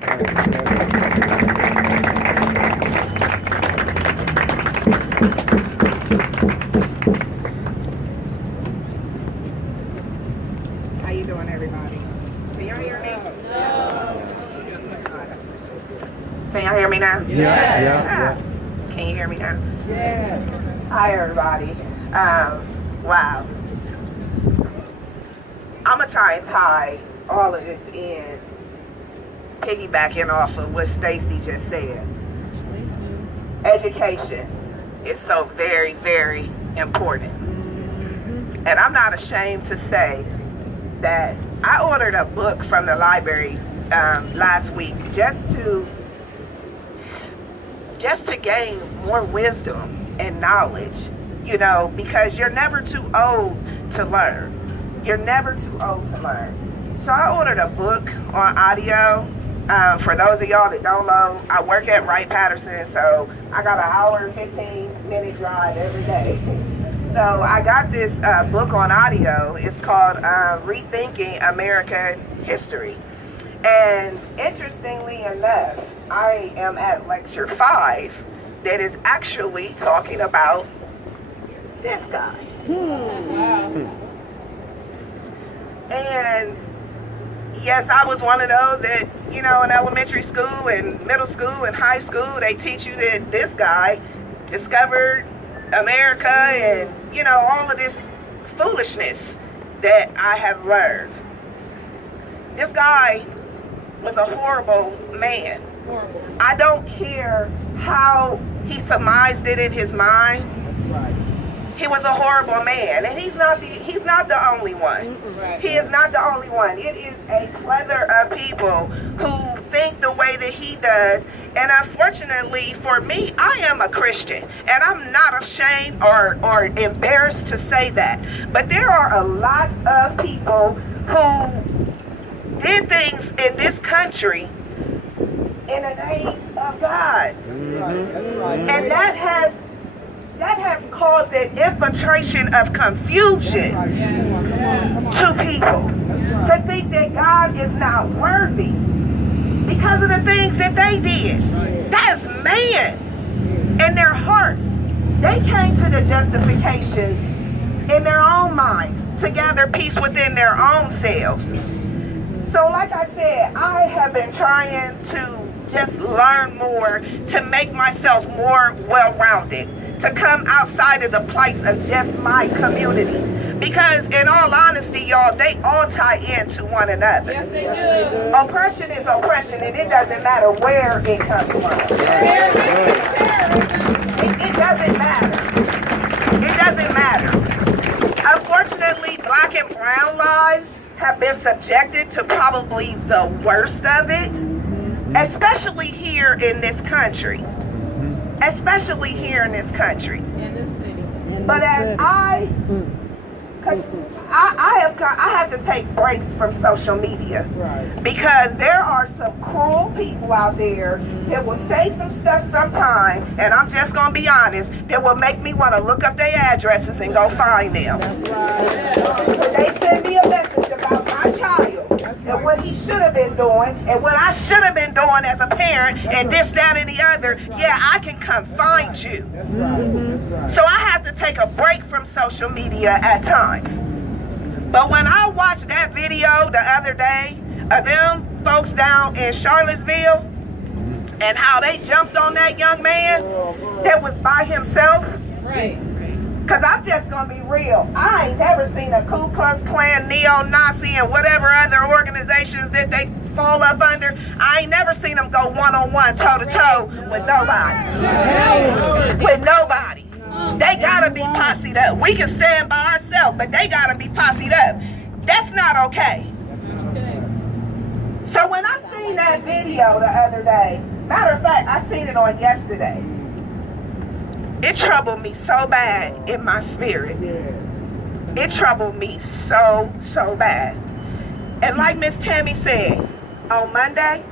How you doing, everybody? Can y'all hear me? No. Can y'all hear me now? Yeah. Can you hear me now? Yeah. Hi, everybody. Wow. I'm going to try and tie all of this in, piggybacking off of what Stacy just said. Education is so very, very important. And I'm not ashamed to say that I ordered a book from the library last week just to gain more wisdom and knowledge, you know, because you're never too old to learn. You're never too old to learn. So I ordered a book on audio. For those of y'all that don't know, I work at Wright-Patterson, so I got an hour and 15-minute drive every day. So I got this book on audio. It's called Rethinking American History. And interestingly enough, I am at lecture 5 that is actually talking about this guy. And yes, I was one of those that, you know, in elementary school and middle school and high school, they teach you that this guy discovered America and, you know, all of this foolishness that I have learned. This guy was a horrible man. Horrible. I don't care how he surmised it in his mind. That's right. He was a horrible man, and he's not the only one. Right. He is not the only one. It is a plethora of people who think the way that he does. And unfortunately for me, I am a Christian, and I'm not ashamed or embarrassed to say that. But there are a lot of people who did things in this country in the name of God. And that has caused an infiltration of confusion to people to think that God is not worthy because of the things that they did. That is man. In their hearts, they came to the justifications in their own minds to gather peace within their own selves. So like I said, I have been trying to just learn more to make myself more well-rounded, to come outside of the plights of just my community. Because in all honesty, y'all, they all tie into one another. Yes, they do. Oppression is oppression, and it doesn't matter where it comes from. It doesn't matter. It doesn't matter. Unfortunately, black and brown lives have been subjected to probably the worst of it, especially here in this country. Especially here in this country. In this city. But as because I have to take breaks from social media, because there are some cruel people out there that will say some stuff sometime, and I'm just gonna be honest, that will make me want to look up their addresses and go find them. When they send me a message about my child and what he should have been doing and what I should have been doing as a parent and this, that, and the other, yeah, I can come find you. So I have to take a break from social media at times. But when I watched that video the other day of them folks down in Charlottesville and how they jumped on that young man that was by himself, Right. because I'm just going to be real, I ain't never seen a Ku Klux Klan, neo-Nazi, and whatever other organizations that they fall up under, I ain't never seen them go one-on-one, toe-to-toe with nobody. With nobody. They gotta be posseed up. We can stand by ourselves, but they gotta be posseed up. That's not okay. So when I seen that video the other day, matter of fact, I seen it on yesterday, it troubled me so bad in my spirit. It troubled me so bad. And like Miss Tammy said, on Monday,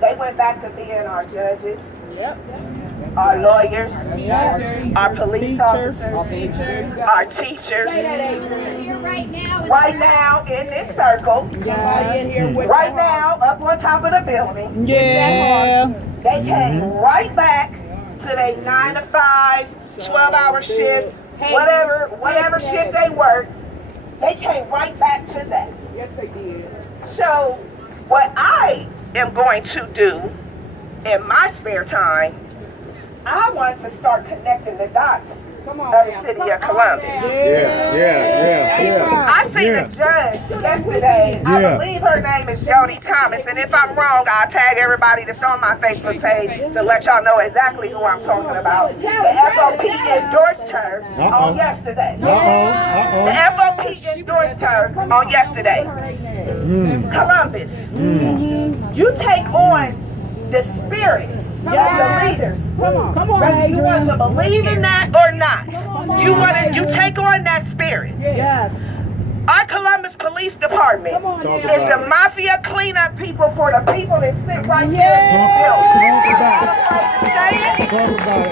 they went back to being our judges. our lawyers, Teachers. our police officers, Teachers. our teachers. Here right now. Right now in this circle, right now up on top of the building, Yeah. they came right back to their 9 to 5, 12-hour shift, whatever shift they worked. They came right back to that. Yes, they did. So what I am going to do in my spare time, I want to start connecting the dots Come of on. the city of Columbus. Yeah. I seen a judge yesterday. I Yeah. believe her name is Jody Thomas, and if I'm wrong, I'll tag everybody that's on my Facebook page to let y'all know exactly who I'm talking about. The FOP endorsed her on yesterday. The FOP endorsed her on yesterday. Columbus, you take on the spirit of the leaders. Come on. Whether you want to believe in that or not, you take on that spirit. Yes. Our Columbus Police Department is the mafia cleanup people for the people that sit right here in this building.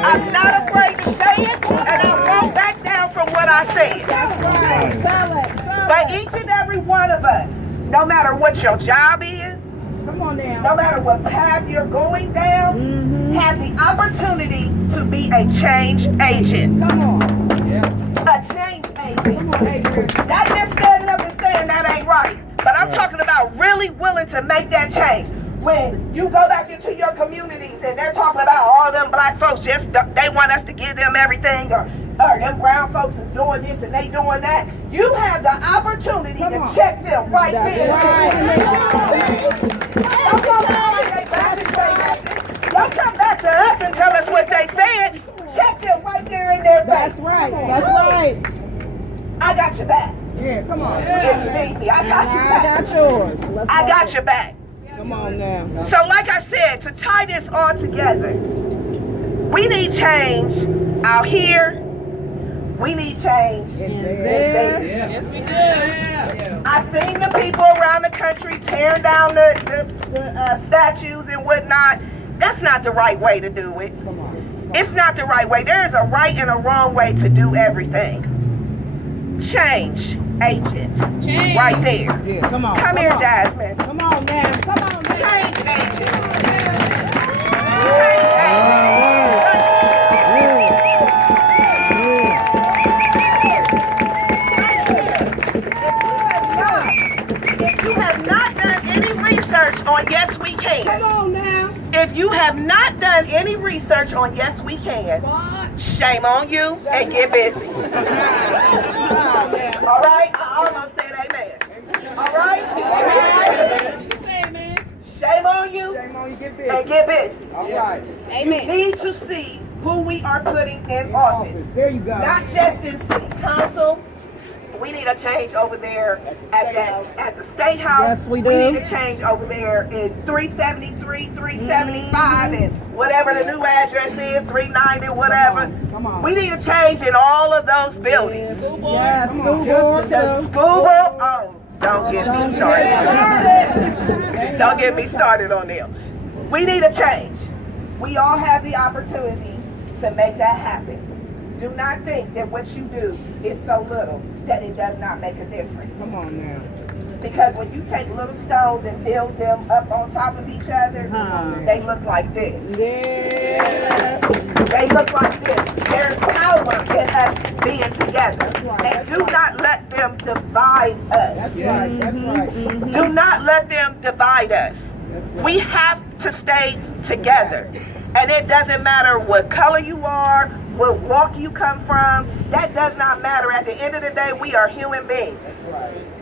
I'm not afraid to say it, and I won't back down from what I said. But each and every one of us, no matter what your job is, Come on now. no matter what path you're going down, have the opportunity to be a change agent. Come on. A change agent. Come on, Adrienne. Not just standing up and saying that ain't right, but I'm talking about really willing to make that change. When you go back into your communities and they're talking about all them black folks, just they want us to give them everything, or them brown folks is doing this and they doing that, you have the opportunity to check them right there. Don't go behind their back and say nothing. Don't come back to us and tell us what they said. Check them right there in their face. That's right. I got your back. Yeah, come on. If you need me, I got your I back. got yours. Let's I go. got your back. Come on now. So like I said, to tie this all together, we need change out here. We need change in there. Yes, we do. I seen the people around the country tearing down the statues and whatnot. That's not the right way to do it. It's not the right way. There's a right and a wrong way to do everything. Change agent. Change. Right there. Yeah, come on. Come here, Jasmine. Come on now. Come on now. Change agent. Change If you have not done any research on Yes We Can, Come on now. if you have not done any research on Yes We Can, shame on you and get busy. All right? I almost said amen. All right? You can say it, man. Shame on you Shame on you, get busy. and get busy. All right. You need to see who we are putting in office. There you go. Not just in city council. We need a change over there at the state house. Yes, we We do. need a change over there in 373, 375, and whatever the new address is, 390, whatever. Come on. We need a change in all of those buildings. School board. Yes, The school school board, oh, don't get me started. Don't get me started on them. We need a change. We all have the opportunity to make that happen. Do not think that what you do is so little that it does not make a difference. Come on now. Because when you take little stones and build them up on top of each other, they look like this. Yeah. They look like this. There's power in us being together. And do not let them divide us. That's right. That's right. Do not let them divide us. We have to stay together. And it doesn't matter what color you are, what walk you come from. That does not matter. At the end of the day, we are human beings.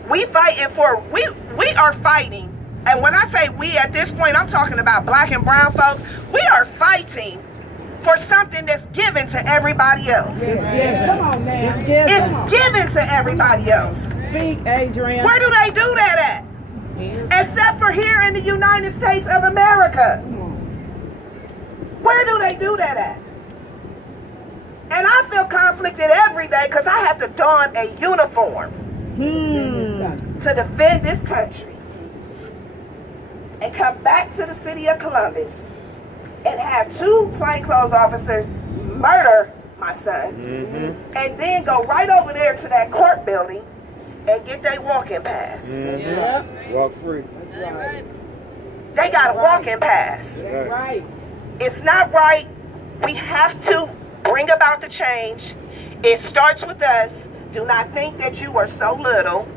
We are fighting. And when I say we at this point, I'm talking about black and brown folks. We are fighting for something that's given to everybody else. Yeah. Come on now. It's given to everybody else. Speak, Adrienne. Where do they do that at? Except for here in the United States of America. Where do they do that at? And I feel conflicted every day because I have to don a uniform to defend this country and come back to the city of Columbus and have 2 plainclothes officers murder my son, and then go right over there to that court building and get their walking pass. Yep. Walk free. That's right. They got a walking pass. That's right. It's not right. We have to bring about the change. It starts with us. Do not think that you are so little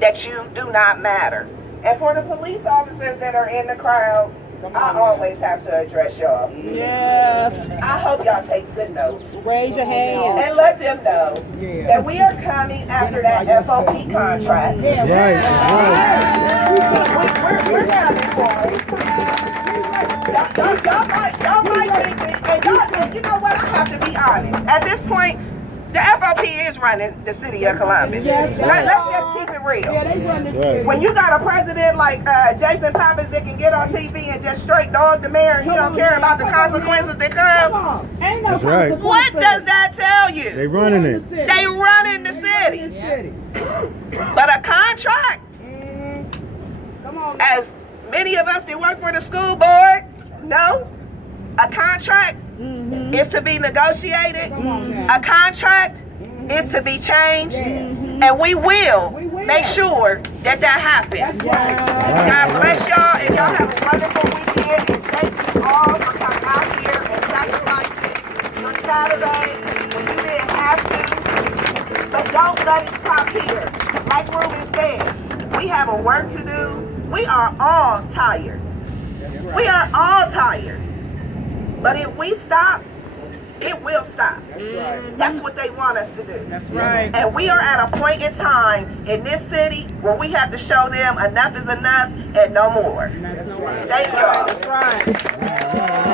that you do not matter. And for the police officers that are in the crowd, I always have to address y'all. Yes. I hope y'all take good notes. Raise your hands. And let them know that we are coming after that FOP contract. Right. We're coming for it. Y'all might think that, and you know what? I have to be honest. At this point, the FOP is running the city of Columbus. Yes, Let's just keep it real. Yeah, they run this Right. city. When you got a president like Jason Pappas that can get on TV and just straight dog the mayor and he don't care about the consequences that Come come, on. Ain't no That's right. consequences. what does that tell They you? running it. They running the city. This city. But a contract, Come on. as many of us that work for the school board know, a contract is to be negotiated. Come on now. A contract is to be changed. And we will make sure that that happens. That's right. God bless y'all, and y'all have a wonderful weekend. And thank you all for coming out here and sacrificing on Saturday when you didn't have to. But don't let it stop here. Like Ruben said, we have a work to do. We are all tired. We are all tired. But if we stop, it will stop. That's what they want us to do. That's right. And we are at a point in time in this city where we have to show them enough is enough and no more. That's no right. Thank y'all. That's right.